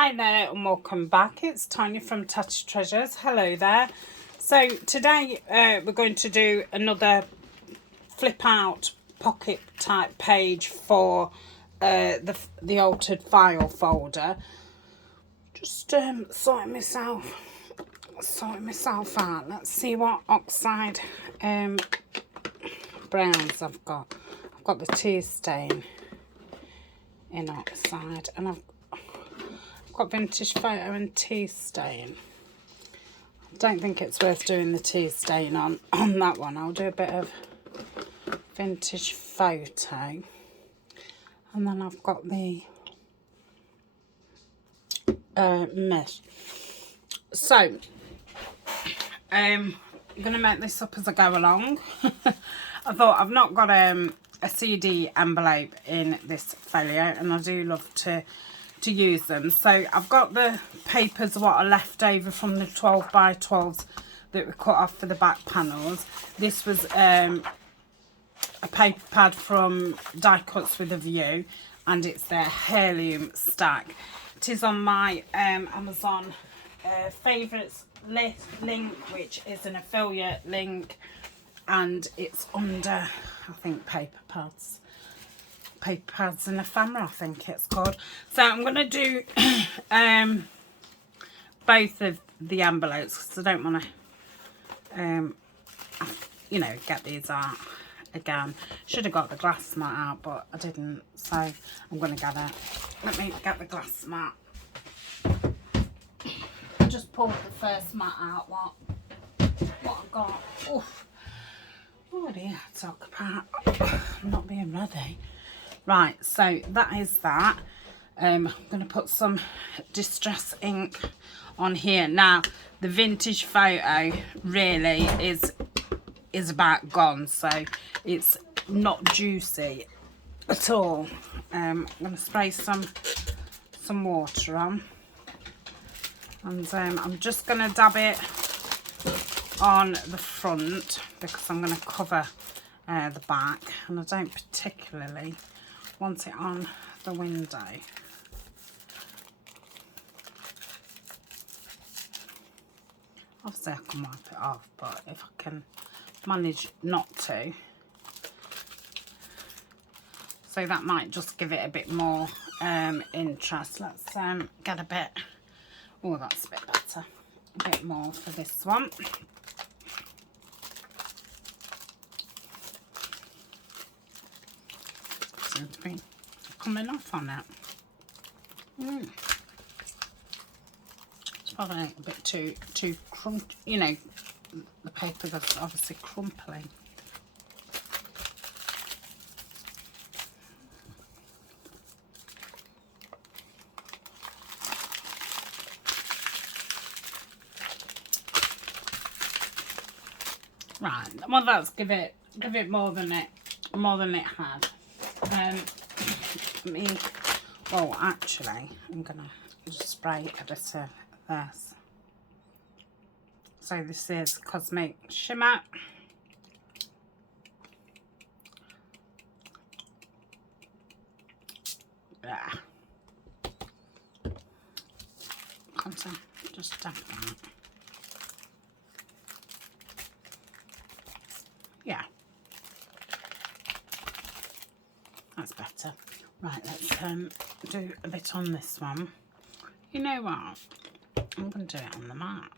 Hi there and welcome back. It's Tania from Tatty Treasures. Hello there. So today we're going to do another flip out pocket type page for the altered file folder. Just sorting myself out. Let's see what oxide browns I've got. I've got the tea stain in oxide, and I've got vintage photo and tea stain. I don't think it's worth doing the tea stain on that one. I'll do a bit of vintage photo, and then I've got the mesh. So I'm gonna make this up as I go along. I thought I've not got a CD envelope in this folio, and I do love to use them. So I've got the papers what are left over from the 12 by 12s that were cut off for the back panels. This was a paper pad from Die Cuts with a View, and it's their heirloom stack. It is on my Amazon favourites link, which is an affiliate link, and it's under, I think, paper pads and ephemera, I think it's called. So I'm going to do both of the envelopes because I don't want to you know, get these out again. Should have got the glass mat out, but I didn't, so I'm going to get it. Let me get the glass mat. I just pulled the first mat out. What I've got. Oof. Oh dear, talk about not being ready. Right, so that is that. I'm going to put some distress ink on here. Now, the vintage photo really is about gone, so it's not juicy at all. I'm going to spray some water on, and I'm just going to dab it on the front because I'm going to cover the back, and I don't particularly want it on the window. Obviously I can wipe it off, but if I can manage not to, so that might just give it a bit more interest. Let's get a bit, oh, that's a bit better, a bit more for this one. Seems to be coming off on it. It's probably a bit too crunchy, you know, the paper that's obviously crumply. Right, well, let's give it more than it had. Well, actually, I'm gonna just spray a bit of this. So this is Cosmic Shimmer. Yeah. Content, just dab that. Yeah. That's better. Right, let's do a bit on this one. You know what? I'm going to do it on the mat.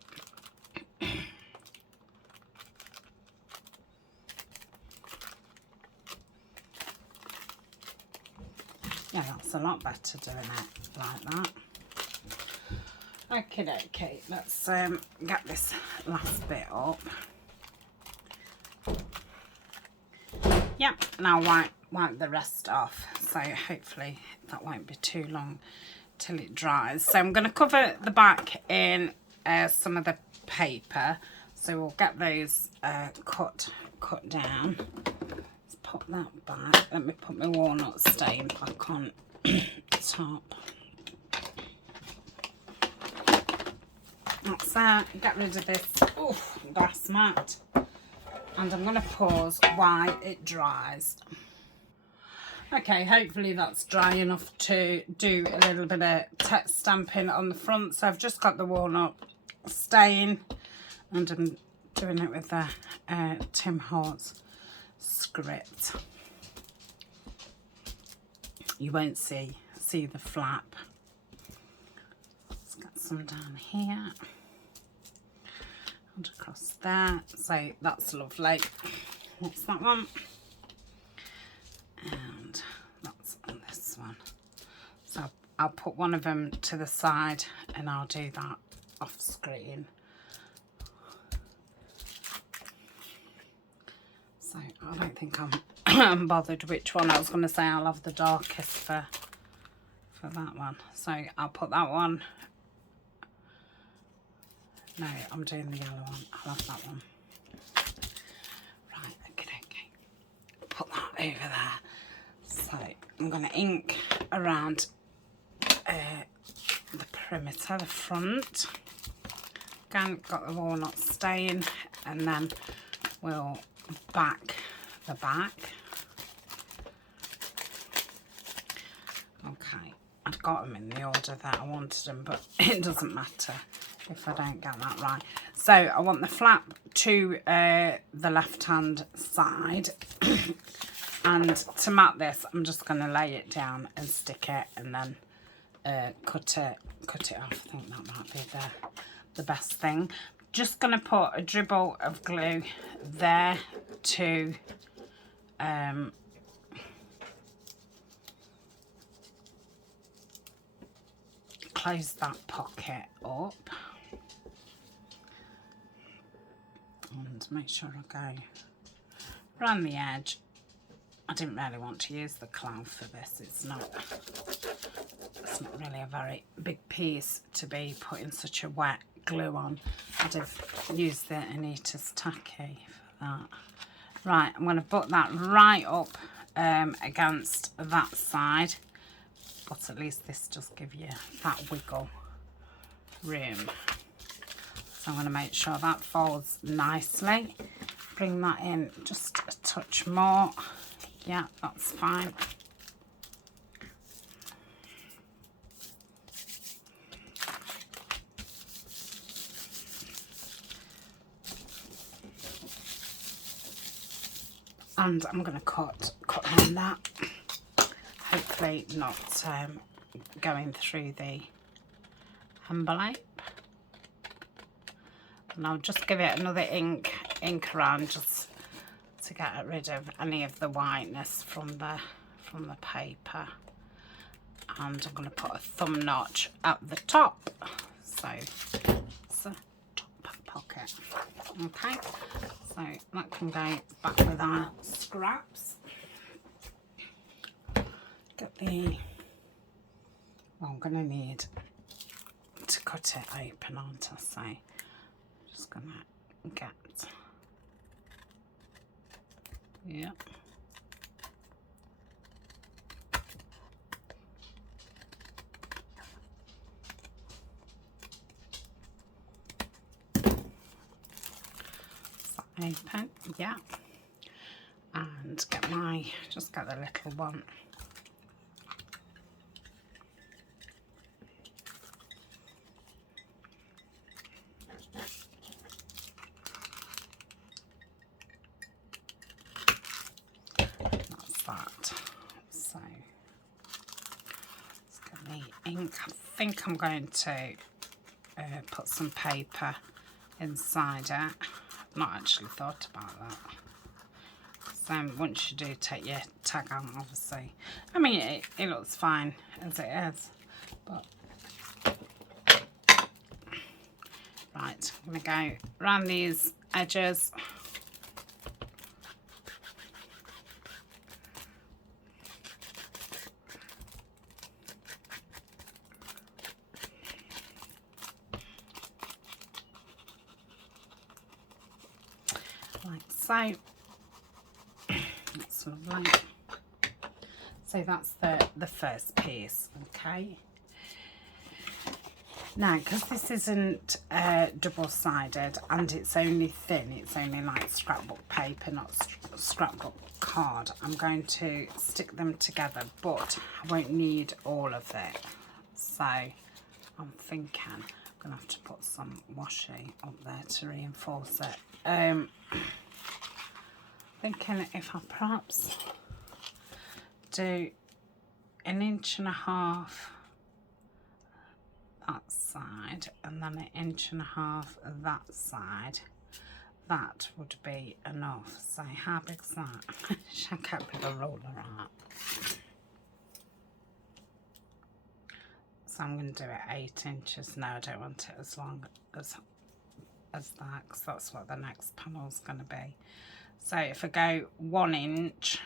Yeah, that's a lot better doing it like that. Okay, let's get this last bit up. Yep, now wipe the rest off, so hopefully that won't be too long till it dries. So I'm going to cover the back in some of the paper, so we'll get those cut down. Let's pop that back. Let me put my walnut stain back on top. That's get rid of this glass mat, and I'm going to pause while it dries. Okay, hopefully that's dry enough to do a little bit of text stamping on the front. So I've just got the walnut stain, and I'm doing it with the Tim Holtz script. You won't see the flap. Let's get some down here and across there. So that's lovely. What's that one? And that's on this one. So I'll put one of them to the side and I'll do that off screen. So I don't think I'm bothered which one. I was going to say I'll have the darkest for that one. So I'll put that one. No, I'm doing the yellow one. I'll have that one. Right, okay. Put that over there. So I'm going to ink around the perimeter, the front. Again, got the walnut stain, and then we'll back the back. Okay, I've got them in the order that I wanted them, but it doesn't matter if I don't get that right. So I want the flap to the left hand side. And to mat this, I'm just going to lay it down and stick it, and then cut it off. I think that might be the best thing. Just going to put a dribble of glue there to close that pocket up, and make sure I go around the edge. I didn't really want to use the cloud for this. It's not really a very big piece to be putting such a wet glue on. I'd have used the Anita's tacky for that. Right, I'm going to put that right up against that side, but at least this does give you that wiggle room. So I'm going to make sure that folds nicely. Bring that in just a touch more. Yeah, that's fine. And I'm going to cut on that. Hopefully not going through the envelope. And I'll just give it another ink around just to get rid of any of the whiteness from the paper. And I'm going to put a thumb notch at the top, so it's a top pocket. Okay, so that can go back with our scraps. Get the, well, I'm going to need to cut it open, aren't I? So I'm just going to get, yeah. Open, yeah, and get my, just get the little one. That's that. So let's get the ink. I think I'm going to put some paper inside it. Not actually thought about that. So once you do take your tag out, obviously, I mean it looks fine as it is, but right, I'm gonna go around these edges. So that's lovely. So that's the first piece. Okay, Now, because this isn't double-sided and it's only thin, it's only like scrapbook paper, not scrapbook card, I'm going to stick them together, but I won't need all of it. So I'm thinking I'm going to have to put some washi up there to reinforce it. Thinking if I perhaps do 1.5 inches that side and then 1.5 inches that side, that would be enough. So how big's that? I can't put a ruler out. So I'm going to do it 8 inches. No, I don't want it as long as that, because that's what the next panel's going to be. So if I go 1 inch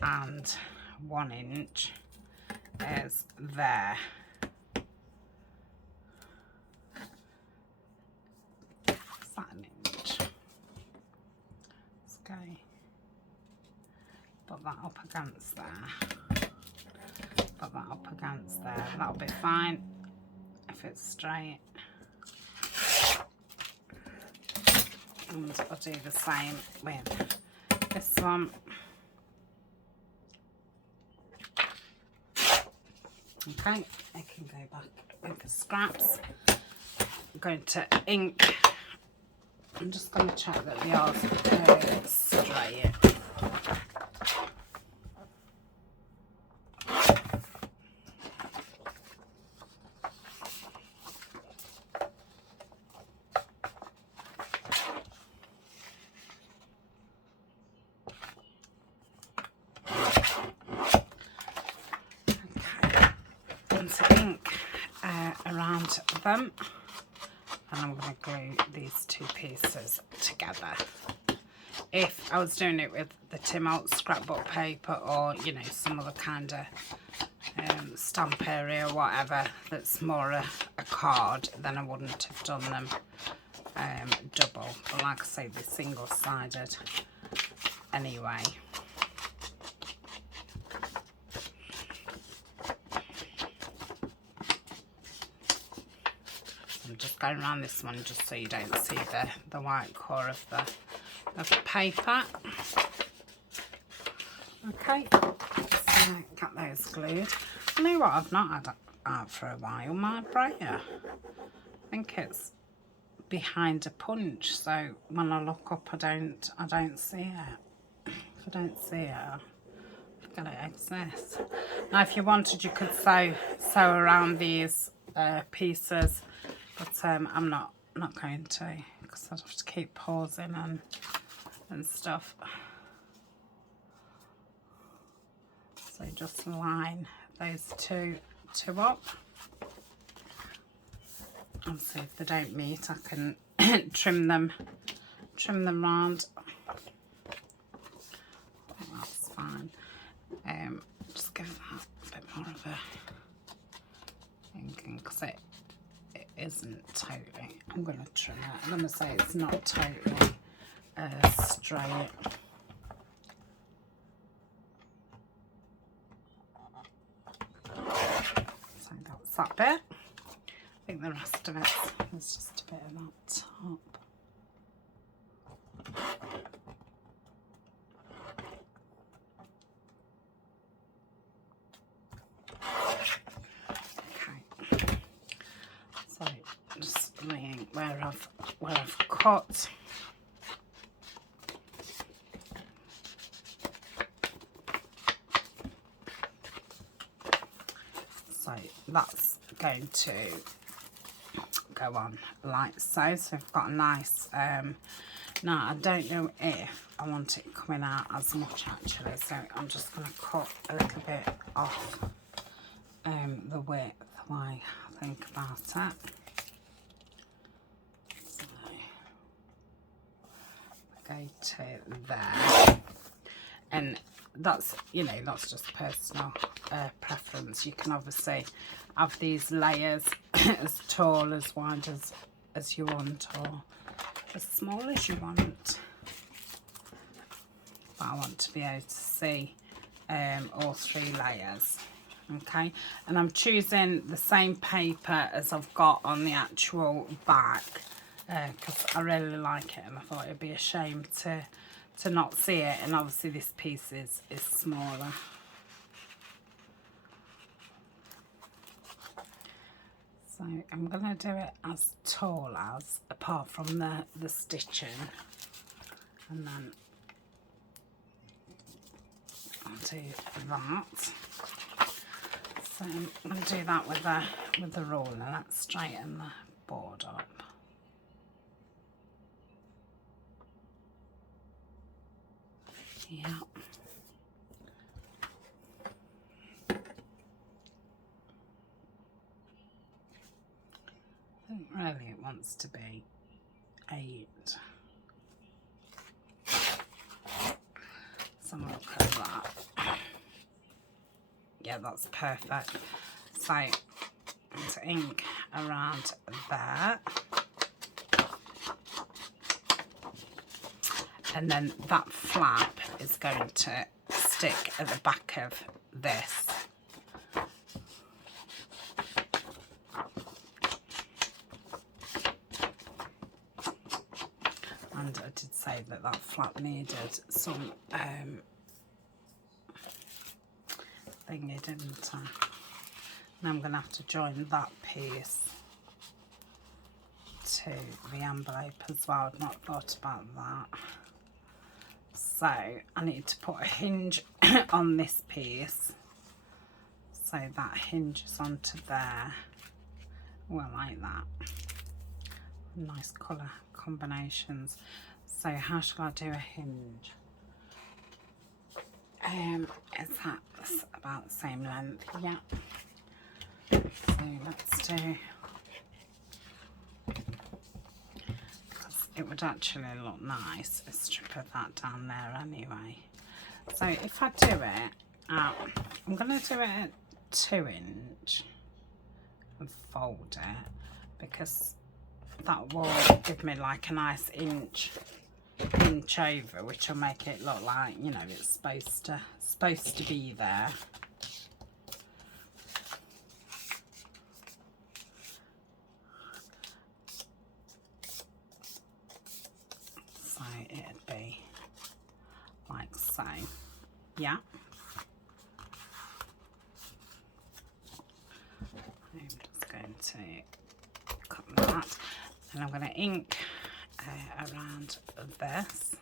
and 1 inch is there. Is that 1 inch? Let's go put that up against there. Put that up against there. That'll be fine if it's straight. And I'll do the same with this one. Okay, I can go back with the scraps. I'm going to ink. I'm just going to check that they are straight. To ink around them, and I'm going to glue these two pieces together. If I was doing it with the Tim Holtz scrapbook paper, or you know, some other kind of stamp area or whatever that's more a card, then I wouldn't have done them double, but like I say, they're single-sided anyway. I'm just going around this one just so you don't see the white core of the paper. Okay, so get those glued. You know what I've not had out for a while? My brayer. I think it's behind a punch, so when I look up I don't see it. If I don't see it, I forget it exists. Now if you wanted, you could sew around these pieces. But I'm not going to, because I'd have to keep pausing and stuff. So just line those two up, and see if they don't meet. I can trim them round. That's fine. Just give that a bit more of a thinking, because it isn't totally, I'm going to trim it. I'm going to say it's not totally straight. So that's that bit. I think the rest of it is just a bit of that top. Where I've cut. So that's going to go on like so. So I've got a nice, now I don't know if I want it coming out as much actually, so I'm just going to cut a little bit off the width while I think about it. Go to there, and that's, you know, that's just personal preference. You can obviously have these layers as tall, as wide as you want, or as small as you want, but I want to be able to see all 3 layers. Okay, and I'm choosing the same paper as I've got on the actual back because I really like it, and I thought it'd be a shame to not see it, and obviously this piece is smaller. So I'm going to do it as tall as, apart from the stitching, and then I'll do that. So I'm going to do that with the ruler. Let's straighten the board up. Yeah. I think really it wants to be 8. So I'm going to cut that. Yeah, that's perfect. So I'm going to ink around there. And then that flap is going to stick at the back of this. And I did say that flap needed some thingy, didn't I? Now I'm going to have to join that piece to the envelope as well. I've not thought about that. So I need to put a hinge on this piece, so that hinges onto there. Well, like that. Nice colour combinations. So how shall I do a hinge? Is that about the same length? Yeah. So let's do, because it would actually look nice, a strip of that down there anyway. So if I do it, I'm going to do it at 2 inch and fold it, because that will give me like a nice inch over, which will make it look like, you know, it's supposed to be there. So it'd be like so. Yeah. I'm just going to cut that, and I'm going to ink around this.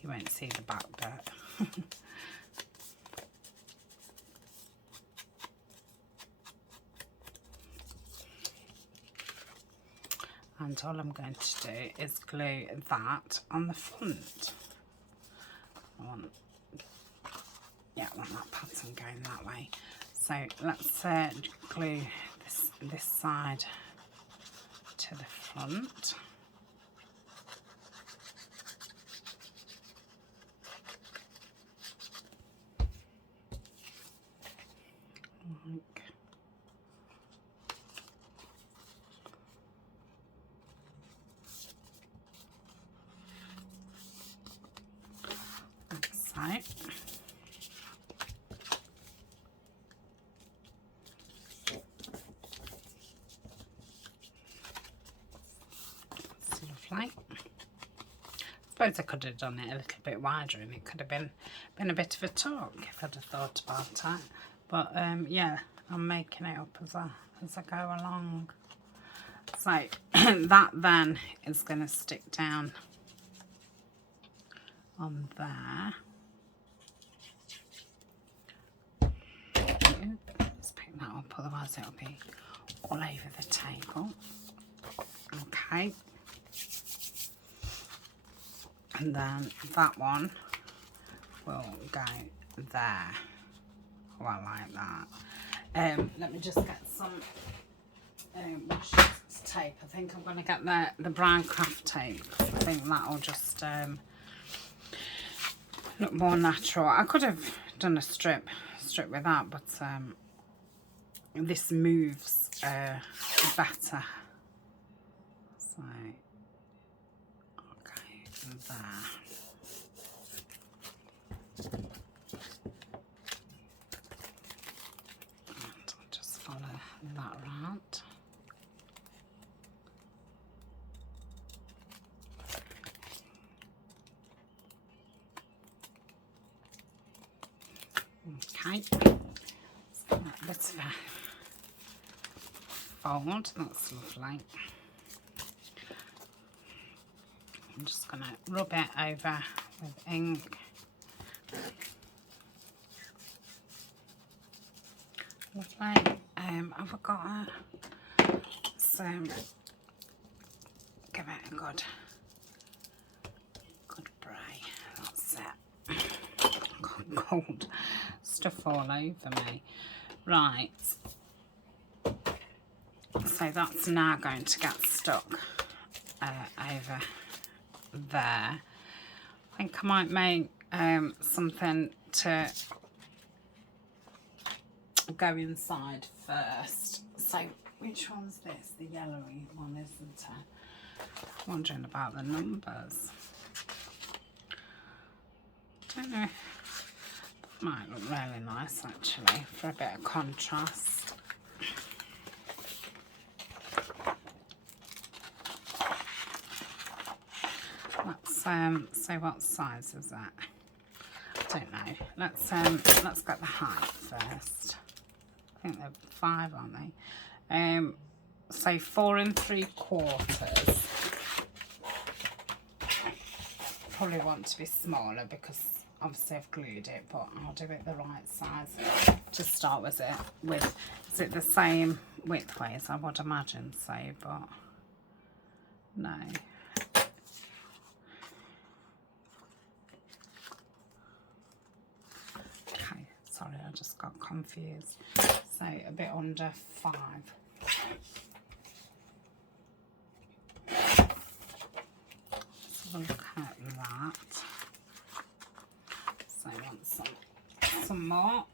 You won't see the back bit. And all I'm going to do is glue that on the front. I want that pattern going that way. So let's glue this side to the front. Like so. Lovely. I suppose I could have done it a little bit wider, and it could have been a bit of a talk if I'd have thought about it. But yeah, I'm making it up as I go along. So that then is going to stick down on there. Let's pick that up, otherwise it'll be all over the table. Okay. And then that one will go there. Well, like that. Let me just get some tape. I think I'm going to get the brown craft tape. I think that'll just look more natural. I could have done a strip with that, but this moves better. So, okay, there. that round. Okay, let's get that bit of a fold, that's lovely. I'm just going to rub it over with ink. Lovely. I've got some, give it a good bray, that's it. Got gold stuff all over me. Right, so that's now going to get stuck over there. I think I might make something to go inside first. So which one's this? The yellowy one, isn't it? I'm wondering about the numbers. Don't know. Might look really nice actually for a bit of contrast. Let's so what size is that? I don't know. Let's get the height first. I think they're 5, aren't they? So 4 3/4. Probably want to be smaller because obviously I've glued it, but I'll do it the right size to start with. Is it the same widthways? I would imagine so, but no. Okay, sorry, I just got confused. So a bit under 5. Let's have a look at that. So I want some more.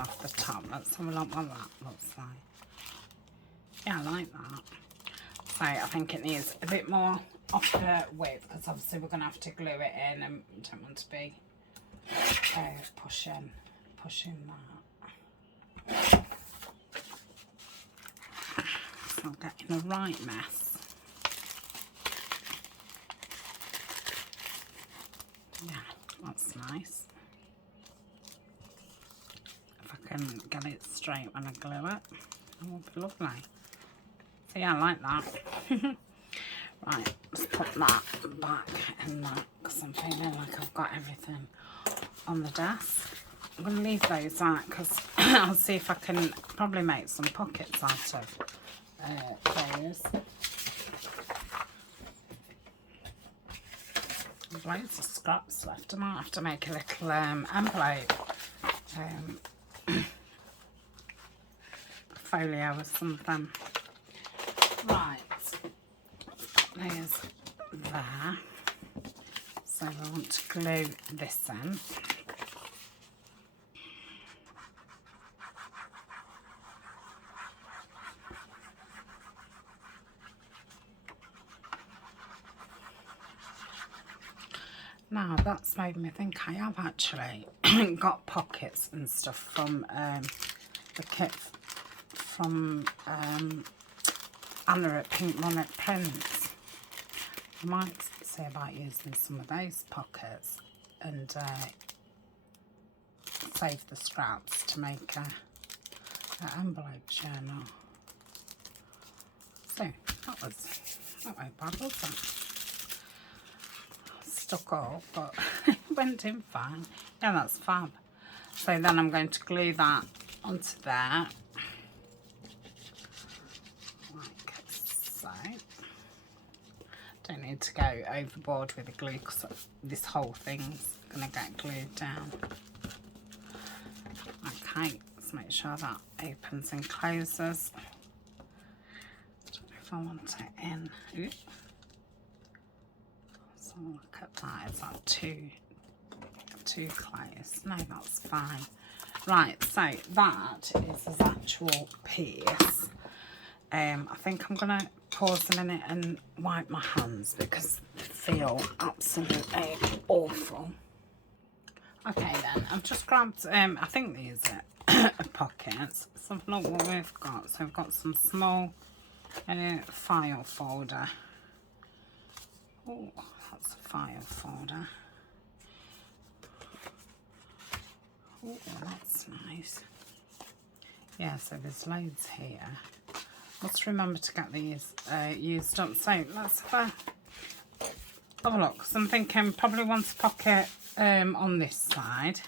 Off the top. Let's have a look what that looks like. Yeah, I like that. So I think it needs a bit more off the width because obviously we're going to have to glue it in and don't want to be pushing that. So I'm getting a right mess. Yeah, that's nice. And get it straight when I glue it. It will be lovely. So yeah, I like that. Right, let's put that back in that because I'm feeling like I've got everything on the desk. I'm going to leave those out because I'll see if I can probably make some pockets out of those. There's loads of scraps left. I might have to make a little envelope. Folio or something. Right, there's there. So we want to glue this in. Now that's made me think I have actually got pockets and stuff from the kit from Anna at Pink Monarch Prints. I might see about using some of those pockets and save the scraps to make an envelope journal. So that went bad, was it? Stuck up, but it went in fine. Yeah, that's fab. So then I'm going to glue that onto there. Like so. Don't need to go overboard with the glue because this whole thing's going to get glued down. Okay, let's make sure that opens and closes. I don't know if I want it in. Ooh. So look at that, it's like too that too close? No, that's fine. Right, so that is his actual piece. I think I'm going to pause a minute and wipe my hands because they feel absolutely awful. Okay then, I've just grabbed, I think these are pockets. So look what we've got. So we've got some small file folder. Oh, that's a file folder. Oh, that's nice. Yeah, so there's loads here. Let's remember to get these used up. So let's have a look. Because I'm thinking probably want a pocket on this side.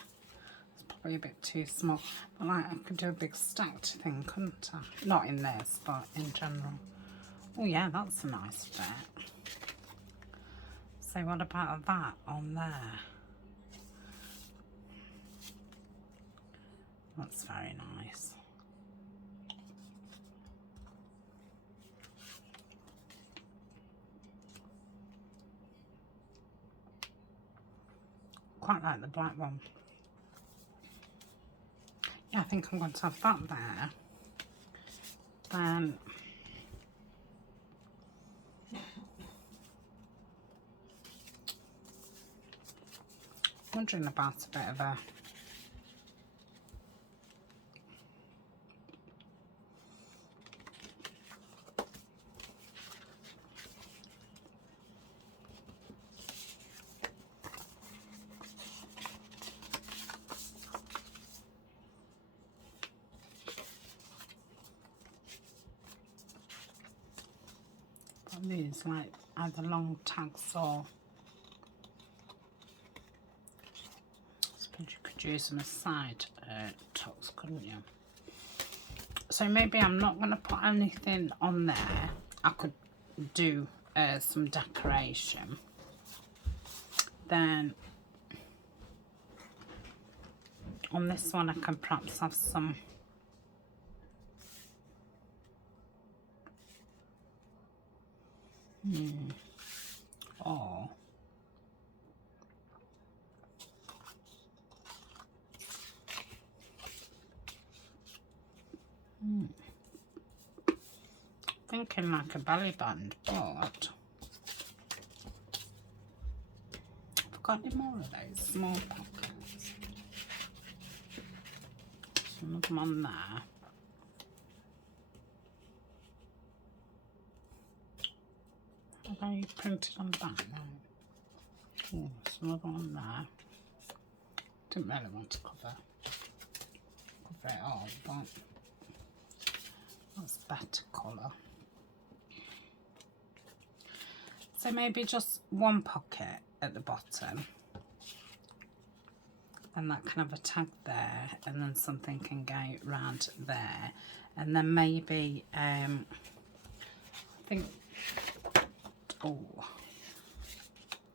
It's probably a bit too small. But like I could do a big stacked thing, couldn't I? Not in this, but in general. Oh yeah, that's a nice bit. So what about that on there? That's very nice. Quite like the black one. Yeah, I think I'm going to have that there. Then wondering about a bit of a these like either long tags or I suppose you could use them as side tucks, couldn't you? So maybe I'm not going to put anything on there. I could do some decoration. Then on this one I can perhaps have some oh, thinking like a belly band, but I've got any more of those small pockets. Some of them on there. Are they printed on the back now? Oh, some of them on there. Didn't really want to cover it all, but that's better colour. So maybe just one pocket at the bottom, and that can have a tag there, and then something can go round there, and then maybe I think, oh,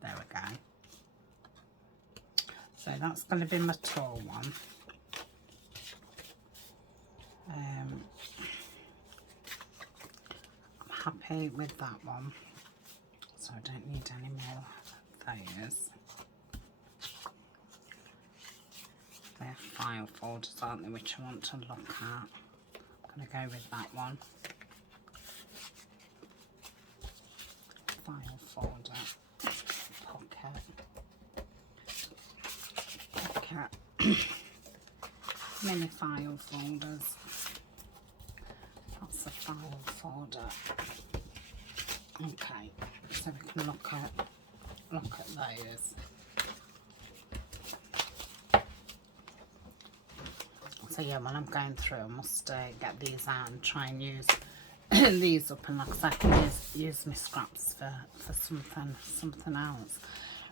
there we go. So that's going to be my tall one. I'm happy with that one, so I don't need any more of those. They're file folders, aren't they, which I want to look at. I'm going to go with that one. File folder, pocket, mini file folders. That's a file folder. Okay, so we can look at those. So yeah, when I'm going through, I must get these out and try and use these up, and like I said, I can use my scraps for something else.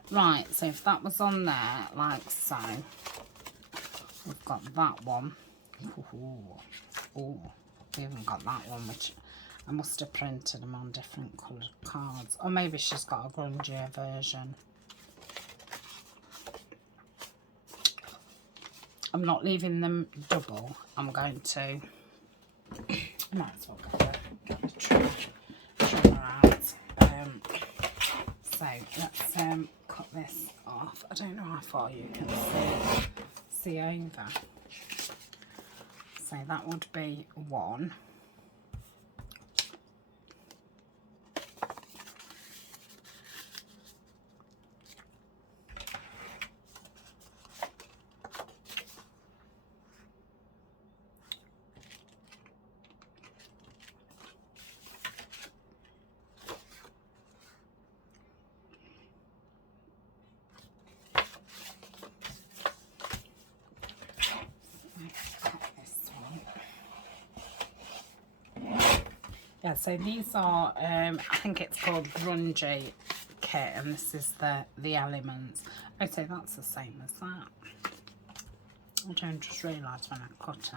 Right, so if that was on there like so, we've got that one. Oh, we haven't got that one, which I must have printed them on different coloured cards, or maybe she's got a grungier version. I'm not leaving them double. I'm going to, I might as well get the trimmer out. So let's cut this off. I don't know how far you can see over. So that would be 1. Yeah, so these are, I think it's called Grungy Kit, and this is the elements. Okay, that's the same as that. I don't just realise when I cut it.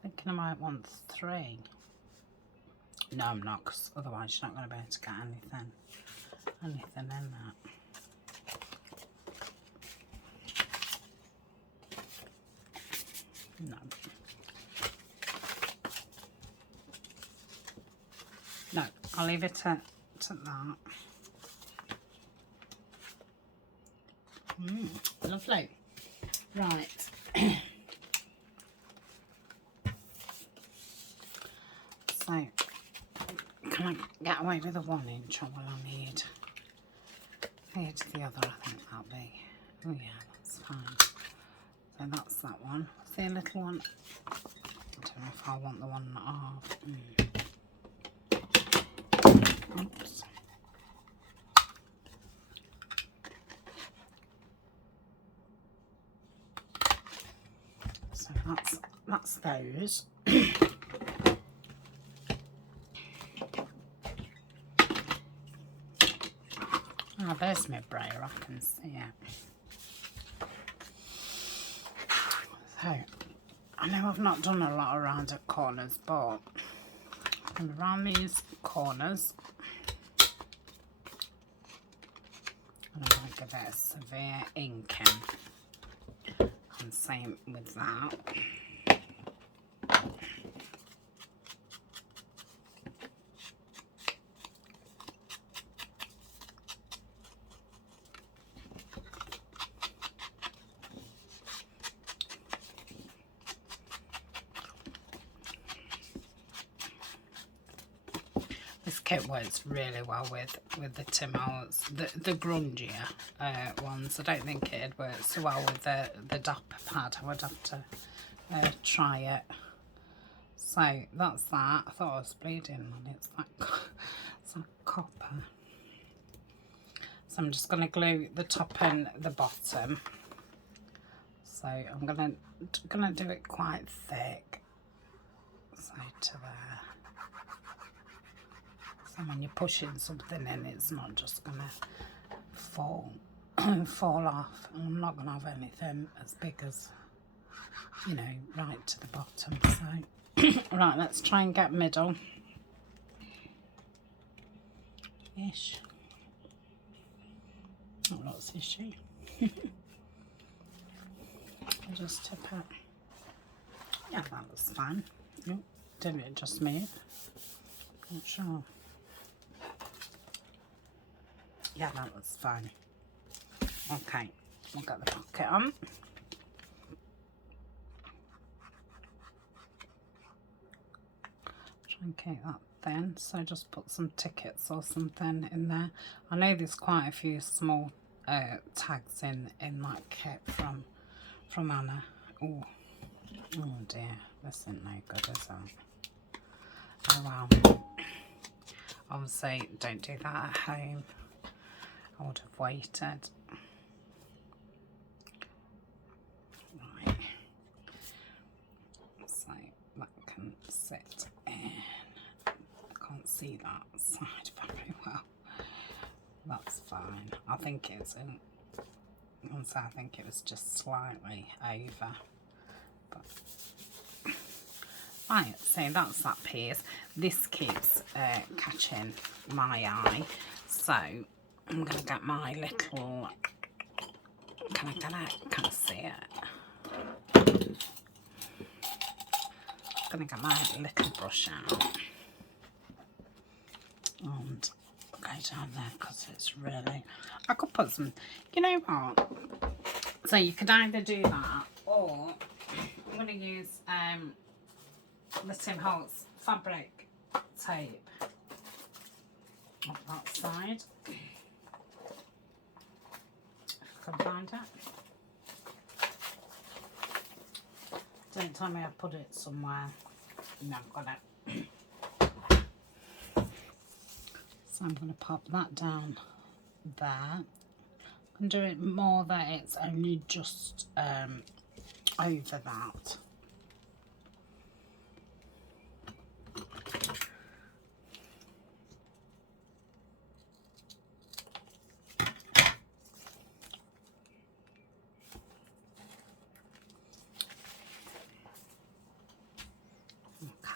Thinking I might want 3. No, I'm not, because otherwise you're not going to be able to get anything in that. No. No, I'll leave it at that. Lovely. Right. So, can I get away with a 1 inch, or will I need the other? I think that'll be. Oh yeah, that's fine. So that's that one. See a little one? I don't know if I want the 1.5. Oops. So that's those. Oh, there's my brayer, I can see it. So, I know I've not done a lot around the corners, but around these corners, and I'm going to give it a severe inking, and same with that. This kit works really well with the Tim Holtz, the grungier ones. I don't think it'd work so well with the dapper pad. I would have to try it. So that's that. I thought I was bleeding on it. It's like copper. So I'm just going to glue the top and the bottom. So I'm gonna do it quite thick. So to there. So when you're pushing something in, it's not just gonna fall off. I'm not gonna have anything as big as, you know, right to the bottom. So right, let's try and get middle ish. Not lots fishy. I'll just tip it. Yeah, that was fine. Oh, didn't it just move? Not sure. Yeah, that was fine. Okay, we'll get the pocket on. Try and keep that thin, so just put some tickets or something in there. I know there's quite a few small tags in that kit from Anna. Oh dear, this isn't no good, is it? Oh well. Obviously, don't do that at home. I would have waited. Right. So that can sit in. I can't see that side very well. That's fine. I think it's in. I think it was just slightly over. But right, so that's that piece. This keeps catching my eye. So I'm going to get my little, can I see it? I'm going to get my little brush out. And I'm go down there because it's really... I could put some... You know what? So you could either do that or I'm going to use the Tim Holtz fabric tape on that side. If I can find it. Don't tell me I put it somewhere. No, I've got it. So I'm going to pop that down there and do it more that it's only just over that.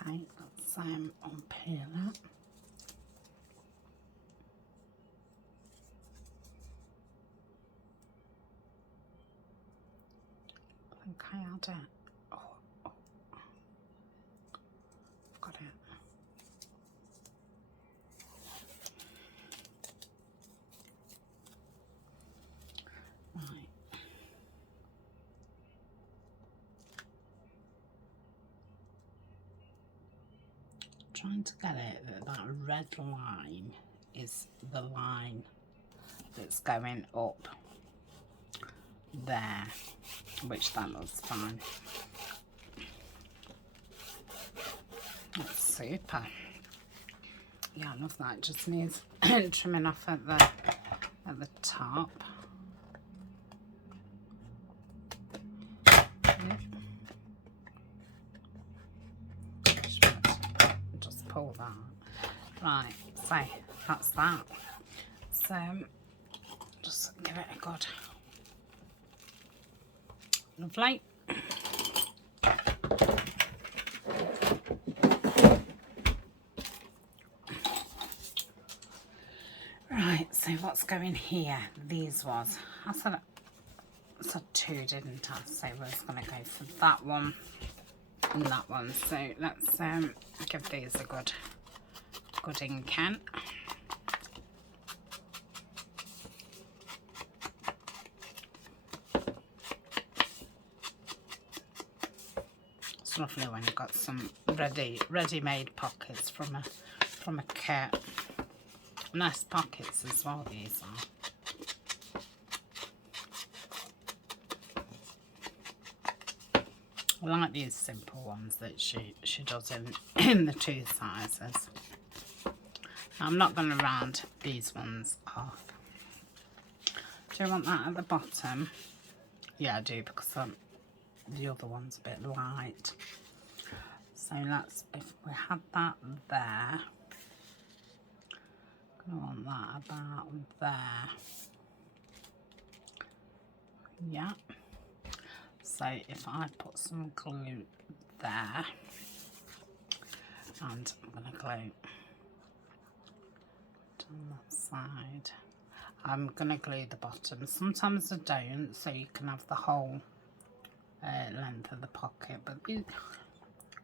Okay, let's unpeel it. Okay, I'll do it. Oh. Got it. Right. Trying to get it that red line is the line that's going up there, which that looks fine. That's super. Yeah, I love that. It just needs trimming off at the top. Just pull that. Right, so that's that. So just give it a good lovely. Right, so what's going here? These was, I said two, didn't I? So we're just going to go for that one and that one. So let's give these a good ink in. It's lovely when you've got some ready-made pockets from a kit. Nice pockets as well, these are. I like these simple ones that she does in the two sizes. I'm not going to round these ones off. Do you want that at the bottom? Yeah, I do, because the other one's a bit light. So let's, if we had that there, I want that about there. Yeah. So if I put some glue there, and I'm going to glue on that side. I'm going to glue the bottom. Sometimes I don't, so you can have the whole length of the pocket. But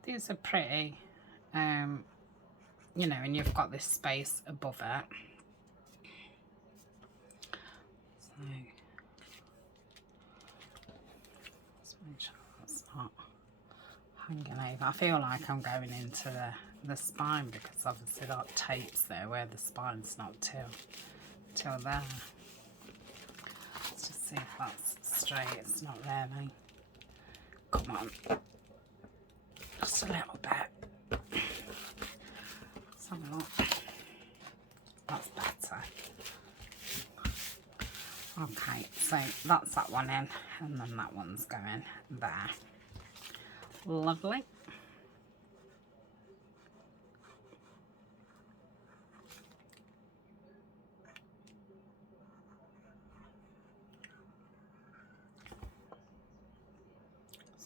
these are pretty, you know, and you've got this space above it. So let's make sure that's not hanging over. I feel like I'm going into the spine, because obviously that tape's there where the spine's not till there. Let's just see if that's straight. It's not really. Come on, just a little bit. Let's have a look. That's better. Okay, so that's that one in, and then that one's going there. Lovely.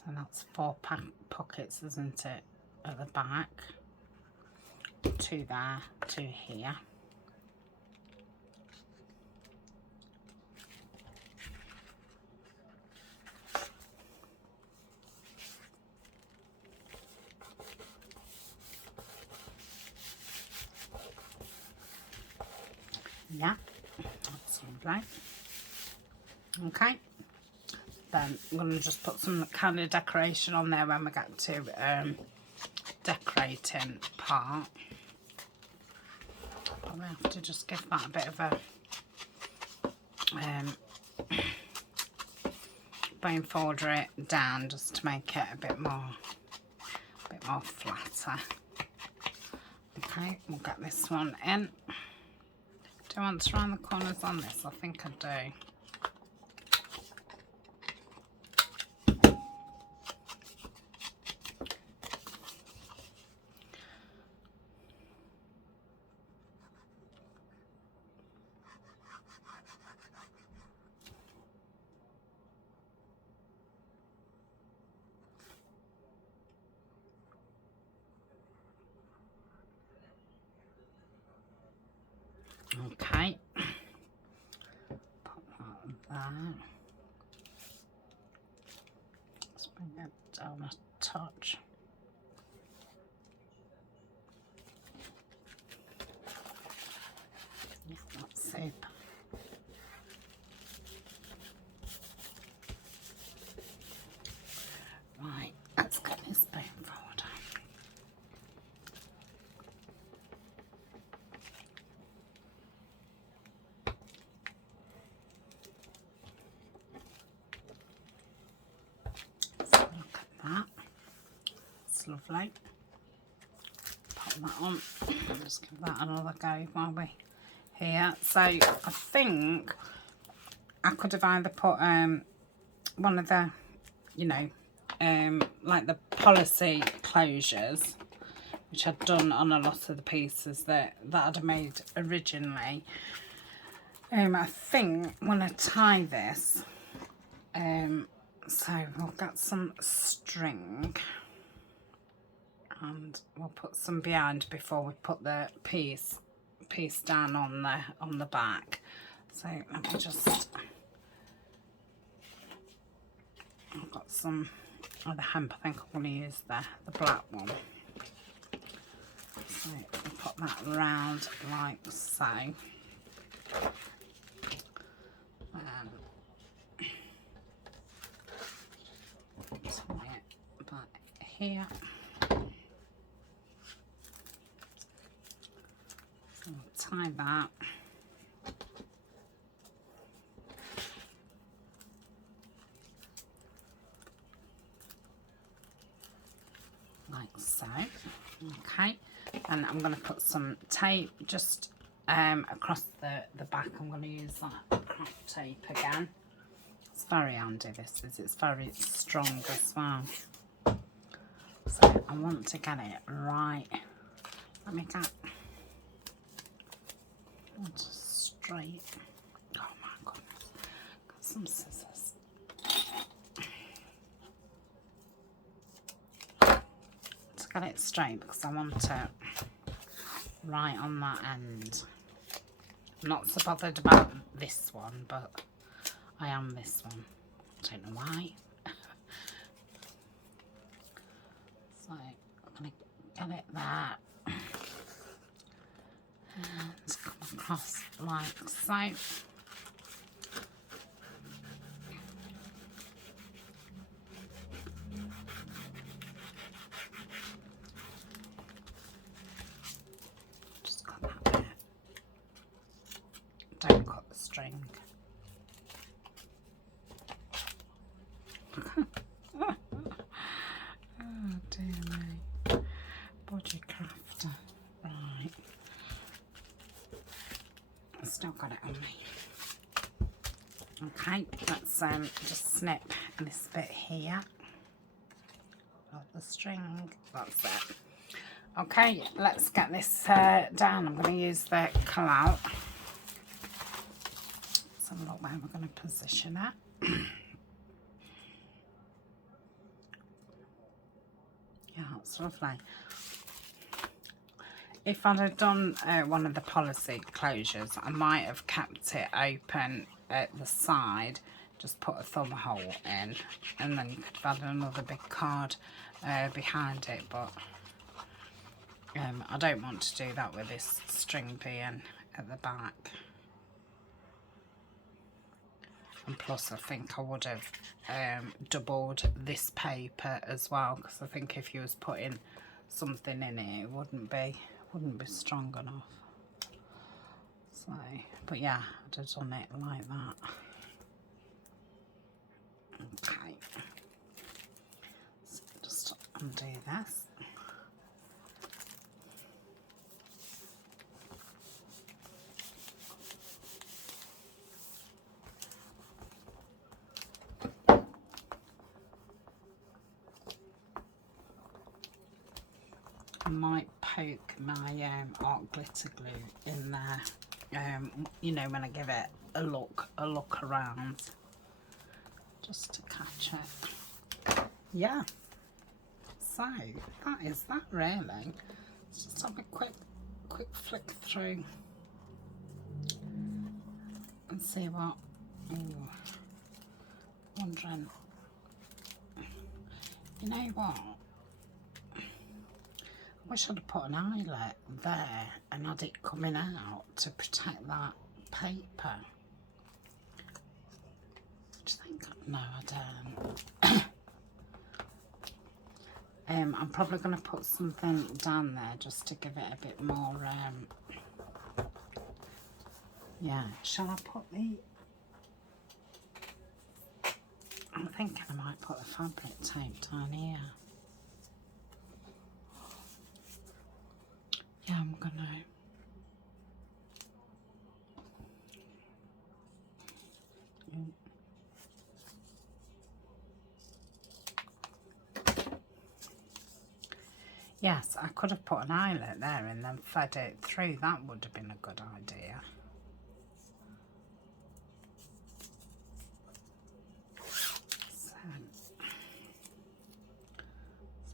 So that's 4 pockets, isn't it, at the back? 2 there, 2 here. Yeah, that's lovely. Okay, then I'm going to just put some kind of decoration on there when we get to decorating part. Probably have to just give that a bit of a bone folder it down just to make it a bit more flatter. Okay, we'll get this one in. Do I want to round the corners on this? I think I do. Okay, put that there. Let's bring it down a touch. Yeah, that's super. Right, let's get this bone folder. Lovely. Pop that on. Just give that another go while we're here. So I think I could have either put one of the, you know, like the policy closures, which I'd done on a lot of the pieces that I'd have made originally. I think when I tie this, so we'll get some string. And we'll put some behind before we put the piece down on the back. So let me just, I've got some of the hemp. I think I'm going to use the black one. So I'll put that round like so. Tie it back here. Tie that. Like so. Okay, and I'm going to put some tape just across the back. I'm going to use that craft tape again. It's very handy, this is. It's very strong as well. So I want to get it right. Let me get straight. Oh my goodness. Got some scissors. To get it straight because I want it right on that end. I'm not so bothered about this one, but I am this one. I don't know why. So I'm going to get it there. And come across like so. Just cut that bit. Don't cut the string. Oh dear me. Body crafter. Right. I've still got it on me. Okay, let's just snip this bit here. Got the string. That's it. Okay, let's get this down. I'm going to use the cull out. Let's have a look where we're going to position it. Yeah, that's lovely. If I'd have done one of the policy closures, I might have kept it open at the side, just put a thumb hole in, and then you could have had another big card behind it, but I don't want to do that with this string being at the back. and plus I think I would have doubled this paper as well, because I think if you was putting something in it, it wouldn't be strong enough. So, but yeah, I'd have done it like that. Okay, so just undo this. I might poke my art glitter glue in there, you know, when I give it a look around, just to catch it. Yeah, so that is that really. Let's just have a quick flick through and see what. Ooh, wondering, you know what, I wish I'd have put an eyelet there and had it coming out to protect that paper. Do you think? No, I don't. I'm probably going to put something down there just to give it a bit more, yeah, shall I put the, I'm thinking I might put the fabric tape down here. Yeah, I'm gonna. Yes, I could have put an eyelet there and then fed it through. That would have been a good idea.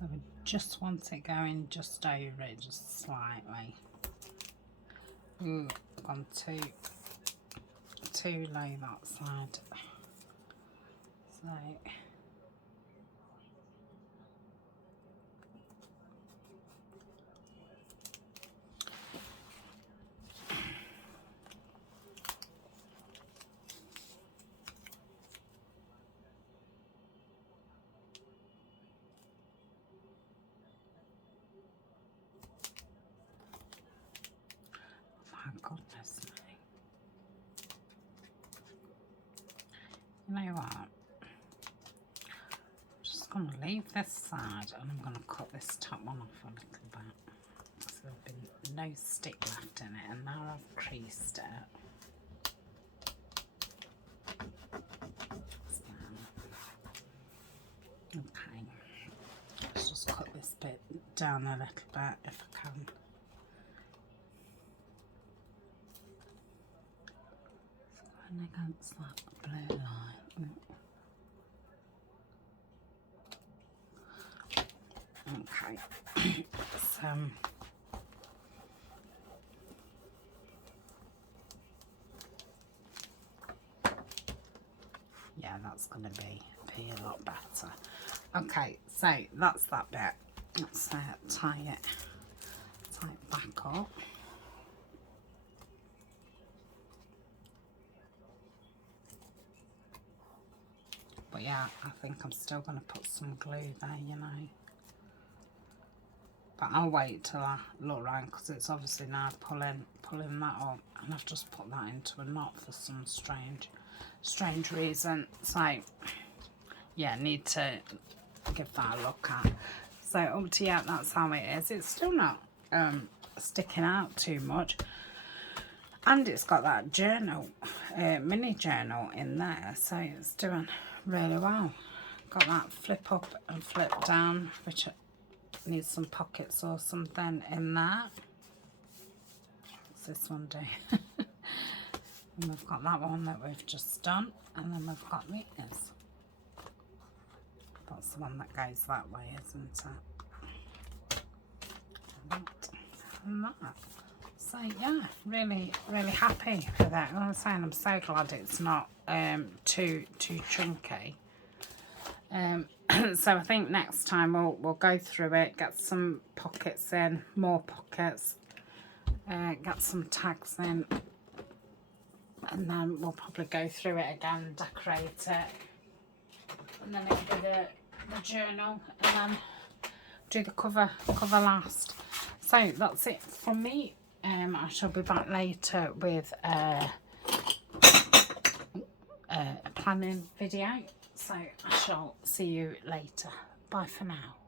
So we just want it going just over it, just slightly. Ooh, gone too low that side. So my goodness me. You know what? I'm just going to leave this side and I'm going to cut this top one off a little bit. Because there's been no stick left in it and now I've creased it. So, okay. Let's just cut this bit down a little bit if I can. And against that blue line. Okay, so yeah, that's going to be a lot better. Okay, so that's that bit. Let's tie it back up. But yeah, I think I'm still going to put some glue there, you know. But I'll wait till I look around because it's obviously now pulling that up, and I've just put that into a knot for some strange reason. So yeah, need to give that a look at. So up to yeah, that's how it is. It's still not sticking out too much, and it's got that journal, mini journal in there, so it's doing really well. Got that flip up and flip down, which needs some pockets or something in there. What's this one do? And we've got that one that we've just done, and then we've got these. That's the one that goes that way, isn't it? And that. So yeah, really happy with that. I'm saying I'm so glad it's not too chunky. So I think next time we'll go through it, get some pockets in, more pockets, get some tags in, and then we'll probably go through it again, decorate it, and then it'll be the journal, and then do the cover last. So that's it from me. I shall be back later with a planning video, so I shall see you later. Bye for now.